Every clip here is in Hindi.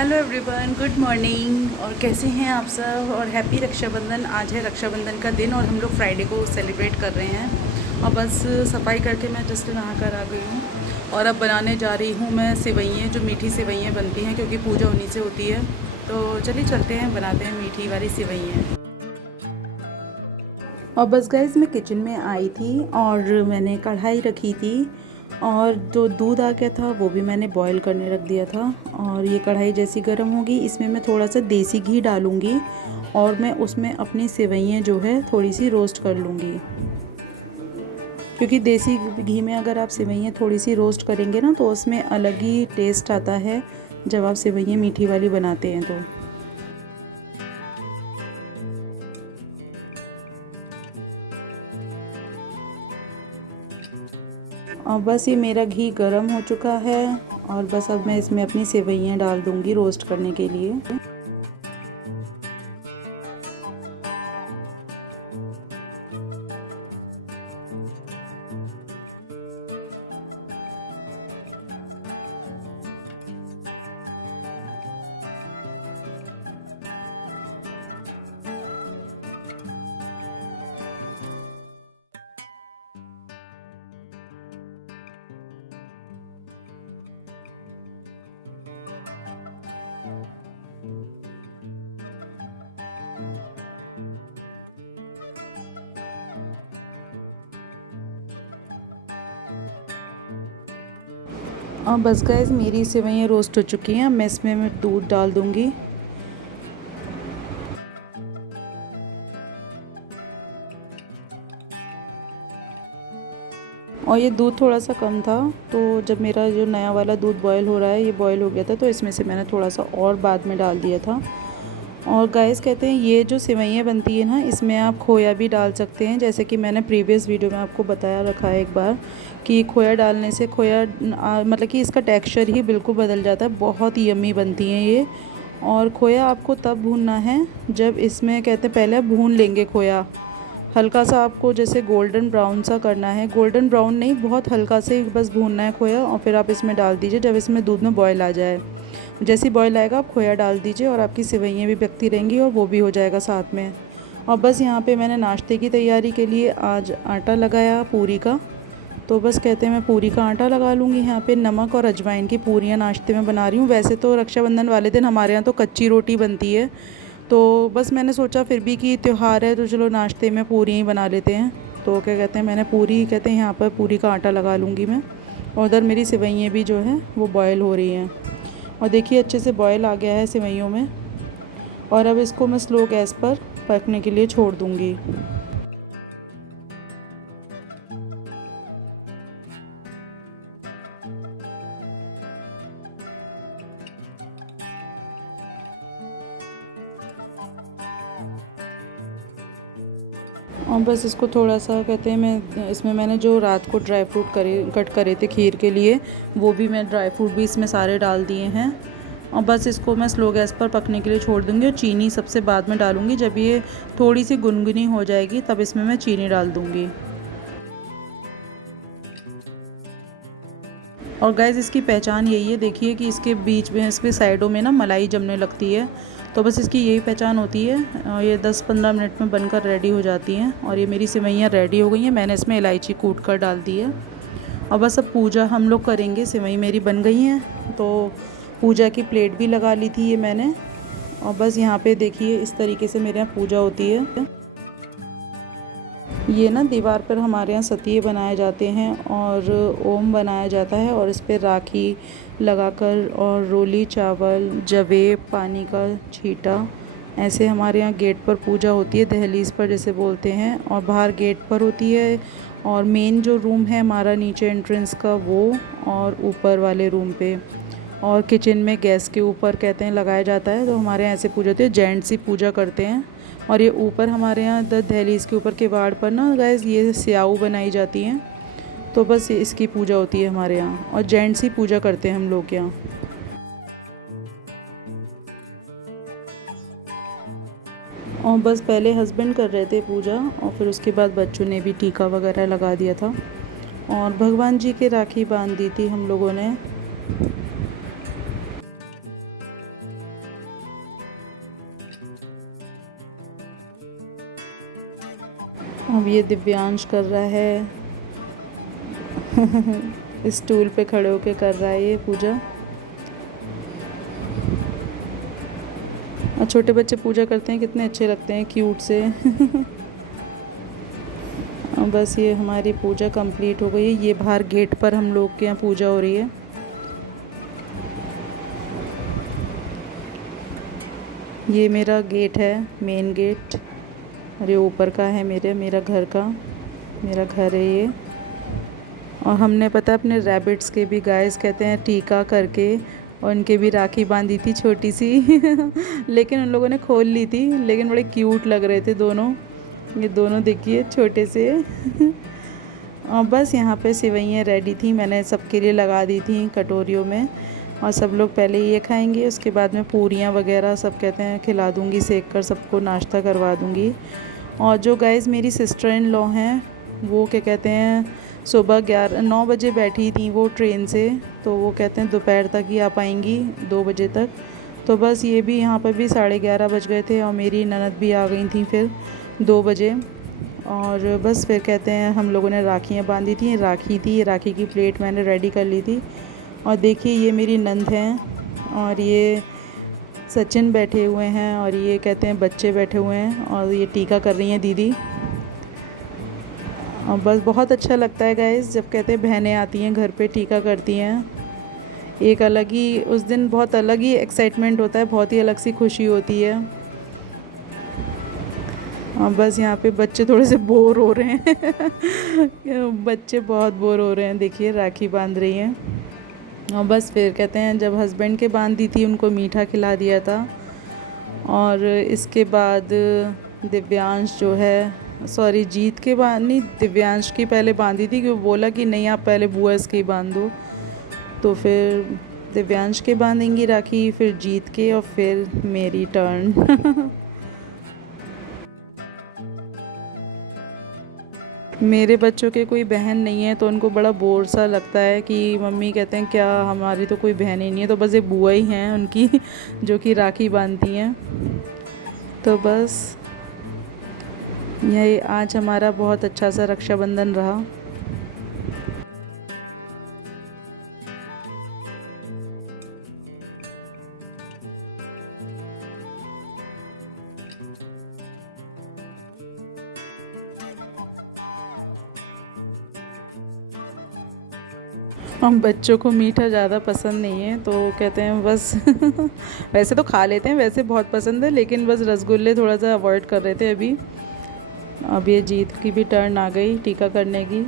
Hello everyone, good morning. और कैसे हैं आप सब। और हैप्पी रक्षाबंधन। आज है रक्षाबंधन का दिन और हम लोग फ्राइडे को सेलिब्रेट कर रहे हैं। और बस सफाई करके मैं जस्ट नहा कर आ गई हूँ और अब बनाने जा रही हूँ मैं सेवइयाँ, जो मीठी सेवइयाँ बनती हैं क्योंकि पूजा उन्हीं से होती है। तो चलिए चलते हैं, बनाते हैं मीठी वाली सेवइयाँ। और बस गाइस मैं किचन में आई थी और मैंने कढ़ाई रखी थी और जो दूध आ गया था वो भी मैंने बॉईल करने रख दिया था। और ये कढ़ाई जैसी गर्म होगी इसमें मैं थोड़ा सा देसी घी डालूँगी और मैं उसमें अपनी सेवइयाँ जो है थोड़ी सी रोस्ट कर लूँगी। क्योंकि देसी घी में अगर आप सेवइयाँ थोड़ी सी रोस्ट करेंगे ना तो उसमें अलग ही टेस्ट आता है जब आप सेवइयाँ मीठी वाली बनाते हैं तो। और बस ये मेरा घी गरम हो चुका है और बस अब मैं इसमें अपनी सेवइयाँ डाल दूँगी रोस्ट करने के लिए। और बस गाइस मेरी सेवइयाँ रोस्ट हो चुकी हैं। मैं इसमें दूध डाल दूँगी। और ये दूध थोड़ा सा कम था तो जब मेरा जो नया वाला दूध बॉयल हो रहा है ये बॉयल हो गया था तो इसमें से मैंने थोड़ा सा और बाद में डाल दिया था। और गाइस कहते हैं ये जो सेवइयाँ बनती है ना इसमें आप खोया भी डाल सकते हैं, जैसे कि मैंने प्रीवियस वीडियो में आपको बताया रखा है एक बार कि खोया डालने से खोया मतलब कि इसका टेक्सचर ही बिल्कुल बदल जाता है। बहुत यम्मी बनती हैं ये। और खोया आपको तब भूनना है जब इसमें कहते हैं पहले भून लेंगे खोया, हल्का सा आपको जैसे गोल्डन ब्राउन सा करना है। गोल्डन ब्राउन नहीं, बहुत हल्का से बस भूनना है खोया और फिर आप इसमें डाल दीजिए जब इसमें दूध में बॉयल आ जाए। जैसे ही बॉयल आएगा आप खोया डाल दीजिए और आपकी सेवइयाँ भी पकती रहेंगी और वो भी हो जाएगा साथ में। और बस यहाँ पे मैंने नाश्ते की तैयारी के लिए आज आटा लगाया पूरी का। तो बस कहते हैं मैं पूरी का आटा लगा लूँगी। यहाँ पे नमक और अजवाइन की पूरियाँ नाश्ते में बना रही हूँ। वैसे तो रक्षाबंधन वाले दिन हमारे यहाँ तो कच्ची रोटी बनती है, तो बस मैंने सोचा फिर भी कि त्यौहार है तो चलो नाश्ते में पूरी ही बना लेते हैं। तो क्या कहते हैं मैंने पूरी कहते हैं यहाँ पर पूरी का आटा लगा लूँगी मैं। और उधर मेरी सेवइयाँ भी जो है वो बॉयल हो रही हैं और देखिए अच्छे से बॉयल आ गया है सेवइयों में। और अब इसको मैं स्लो गैस पर पकने के लिए छोड़ दूँगी। और बस इसको थोड़ा सा कहते हैं मैं इसमें मैंने जो रात को ड्राई फ्रूट कट करे थे खीर के लिए वो भी मैं ड्राई फ्रूट भी इसमें सारे डाल दिए हैं। और बस इसको मैं स्लो गैस पर पकने के लिए छोड़ दूँगी और चीनी सबसे बाद में डालूँगी। जब ये थोड़ी सी गुनगुनी हो जाएगी तब इसमें मैं चीनी डाल दूँगी। और गैस इसकी पहचान यही है, देखिए कि इसके बीच में इसके साइडों में ना मलाई जमने लगती है। तो बस इसकी यही पहचान होती है। ये 10-15 मिनट में बनकर रेडी हो जाती हैं। और ये मेरी सेवइयाँ रेडी हो गई हैं। मैंने इसमें इलायची कूट कर डाल दी है। और बस अब पूजा हम लोग करेंगे। सेवई मेरी बन गई हैं तो पूजा की प्लेट भी लगा ली थी ये मैंने। और बस यहाँ पे देखिए इस तरीके से मेरे यहाँ पूजा होती है। ये ना दीवार पर हमारे यहाँ सतिये बनाए जाते हैं और ओम बनाया जाता है और इस पर राखी लगाकर और रोली चावल जवे पानी का छींटा ऐसे हमारे यहाँ गेट पर पूजा होती है, दहलीज पर जैसे बोलते हैं। और बाहर गेट पर होती है और मेन जो रूम है हमारा नीचे एंट्रेंस का वो, और ऊपर वाले रूम पे और किचन में गैस के ऊपर कहते हैं लगाया जाता है। तो हमारे यहाँ ऐसे पूजा होती है, जेंट्स ही पूजा करते हैं। और ये ऊपर हमारे यहाँ दहलीज के ऊपर किवाड़ पर ना गैस ये स्याऊ बनाई जाती हैं। तो बस इसकी पूजा होती है हमारे यहाँ और जेंट्स ही पूजा करते हैं हम लोग यहाँ। और बस पहले हस्बैंड कर रहे थे पूजा और फिर उसके बाद बच्चों ने भी टीका वगैरह लगा दिया था और भगवान जी के राखी बांध दी थी हम लोगों ने। अब ये दिव्यांश कर रहा है स्टूल पे खड़े होके कर रहा है ये पूजा। और छोटे बच्चे पूजा करते हैं कितने अच्छे लगते हैं, क्यूट से। बस ये हमारी पूजा कंप्लीट हो गई है। ये बाहर गेट पर हम लोग के यहाँ पूजा हो रही है। ये मेरा गेट है, मेन गेट, और ये ऊपर का है मेरा घर का, मेरा घर है ये। और हमने पता है अपने रैबिट्स के भी, गाइस कहते हैं, टीका करके और उनके भी राखी बांधी थी छोटी सी। लेकिन उन लोगों ने खोल ली थी, लेकिन बड़े क्यूट लग रहे थे दोनों। ये दोनों देखिए छोटे से। और बस यहाँ पे सेवइयाँ रेडी थी, मैंने सबके लिए लगा दी थी कटोरियों में। और सब लोग पहले ये खाएंगे, उसके बाद में पूरियाँ वगैरह सब कहते हैं खिला दूँगी, सेक कर सबको नाश्ता करवा दूँगी। और जो गाइस मेरी सिस्टर इन लॉ हैं, वो क्या कहते हैं सुबह 9 बजे बैठी थी वो ट्रेन से, तो वो कहते हैं दोपहर तक ही आ पाएंगी, 2 बजे तक। तो बस ये भी यहाँ पर भी 11:30 बज गए थे, और मेरी ननद भी आ गई थी फिर 2 बजे। और बस फिर कहते हैं हम लोगों ने राखियाँ बांधी थी, राखी थी, राखी की प्लेट मैंने रेडी कर ली थी। और देखिए ये मेरी नंद हैं, और ये सचिन बैठे हुए हैं, और ये कहते हैं बच्चे बैठे हुए हैं, और ये टीका कर रही हैं दीदी। और बस बहुत अच्छा लगता है गाइस जब कहते हैं बहनें आती हैं घर पे टीका करती हैं। एक अलग ही उस दिन बहुत अलग ही एक्साइटमेंट होता है, बहुत ही अलग सी खुशी होती है। और बस यहाँ पे बच्चे थोड़े से बोर हो रहे हैं। बच्चे बहुत बोर हो रहे हैं, देखिए राखी बांध रही हैं। और बस फिर कहते हैं जब हस्बैंड के बांधी थी उनको मीठा खिला दिया था। और इसके बाद दिव्यांश जो है, सॉरी जीत के बाद नहीं, दिव्यांश की पहले बांधी थी, क्योंकि बोला कि नहीं आप पहले बुआ इसके ही बांध दो। तो फिर दिव्यांश के बांधेंगी राखी, फिर जीत के, और फिर मेरी टर्न। मेरे बच्चों के कोई बहन नहीं है, तो उनको बड़ा बोर सा लगता है कि मम्मी कहते हैं क्या हमारी तो कोई बहन ही नहीं है, तो बस ये बुआ ही हैं उनकी जो कि राखी बांधती हैं। तो बस यही आज हमारा बहुत अच्छा सा रक्षाबंधन रहा। हम बच्चों को मीठा ज़्यादा पसंद नहीं है, तो कहते हैं बस वैसे तो खा लेते हैं, वैसे बहुत पसंद है, लेकिन बस रसगुल्ले थोड़ा सा अवॉइड कर रहे थे अभी। अब ये जीत की भी टर्न आ गई टीका करने की।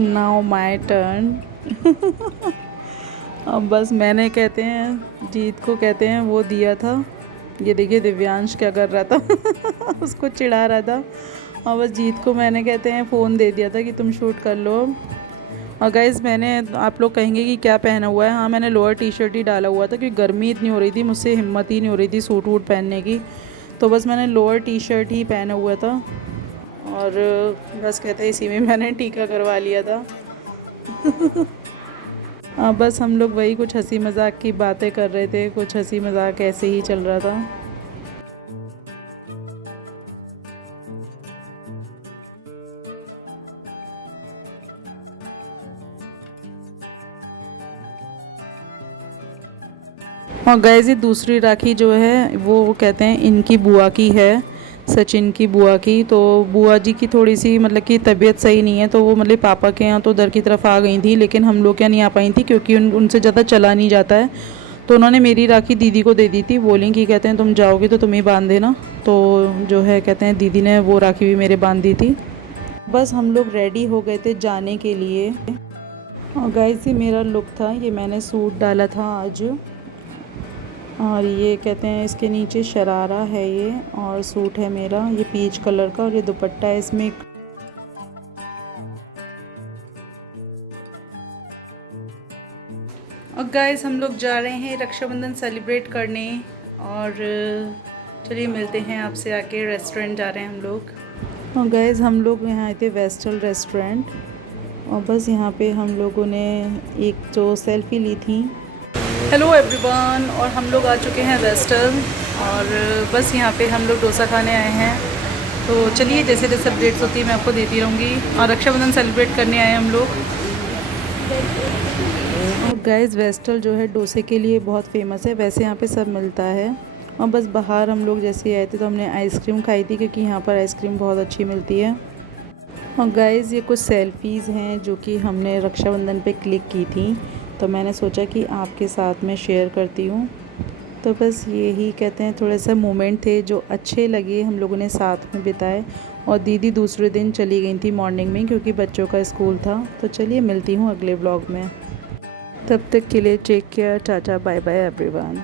Now my turn. अब बस मैंने कहते हैं जीत को कहते हैं वो दिया था। ये देखिए दिव्यांश क्या कर रहा था। उसको चिढ़ा रहा था, और बस जीत को मैंने कहते हैं फ़ोन दे दिया था कि तुम शूट कर लो। और गाइस मैंने, आप लोग कहेंगे कि क्या पहना हुआ है, हाँ मैंने लोअर टी शर्ट ही डाला हुआ था, क्योंकि गर्मी इतनी हो रही थी, मुझसे हिम्मत ही नहीं हो रही थी सूट वूट पहनने की। तो बस मैंने लोअर टी शर्ट ही पहना हुआ था, और बस कहते हैं इसी में मैंने टीका करवा लिया था। बस हम लोग वही कुछ हंसी मजाक की बातें कर रहे थे, कुछ हंसी मजाक ऐसे ही चल रहा था। और गाइस ये दूसरी राखी जो है वो कहते हैं इनकी बुआ की है, सचिन की बुआ की। तो बुआ जी की थोड़ी सी मतलब कि तबीयत सही नहीं है, तो वो मतलब पापा के यहाँ तो उधर की तरफ आ गई थी, लेकिन हम लोग क्या नहीं आ पाई थी, क्योंकि उनसे ज़्यादा चला नहीं जाता है। तो उन्होंने मेरी राखी दीदी को दे दी थी, बोली कि कहते हैं तुम जाओगे तो तुम ही बांध देना। तो जो है कहते हैं दीदी ने वो राखी भी मेरे बांध दी थी। बस हम लोग रेडी हो गए थे जाने के लिए। और गाइस ये मेरा लुक था, ये मैंने सूट डाला था आज, और ये कहते हैं इसके नीचे शरारा है ये, और सूट है मेरा ये पीच कलर का, और ये दुपट्टा है इसमें। और गाइस हम लोग जा रहे हैं रक्षाबंधन सेलिब्रेट करने, और चलिए मिलते हैं आपसे आके। रेस्टोरेंट जा रहे हैं हम लोग। और गाइस हम लोग यहाँ आए थे वेस्टल रेस्टोरेंट, और बस यहाँ पे हम लोगों ने एक जो सेल्फ़ी ली थी। हेलो एवरीवन, और हम लोग आ चुके हैं वेस्टल, और बस यहाँ पे हम लोग डोसा खाने आए हैं। तो चलिए जैसे जैसे अपडेट्स होती है मैं आपको देती रहूँगी। और रक्षाबंधन सेलिब्रेट करने आए हम लोग। और गाइस वेस्टल जो है डोसे के लिए बहुत फेमस है, वैसे यहाँ पे सब मिलता है। और बस बाहर हम लोग जैसे आए थे तो हमने आइसक्रीम खाई थी, क्योंकि यहाँ पर आइसक्रीम बहुत अच्छी मिलती है। और गाइस ये कुछ सेल्फ़ीज़ हैं जो कि हमने रक्षाबंधन पे क्लिक की थी, तो मैंने सोचा कि आपके साथ में शेयर करती हूँ। तो बस यही कहते हैं थोड़े से मोमेंट थे जो अच्छे लगे, हम लोगों ने साथ में बिताए। और दीदी दूसरे दिन चली गई थी मॉर्निंग में, क्योंकि बच्चों का स्कूल था। तो चलिए मिलती हूँ अगले व्लॉग में, तब तक के लिए take care, tata bye bye everyone.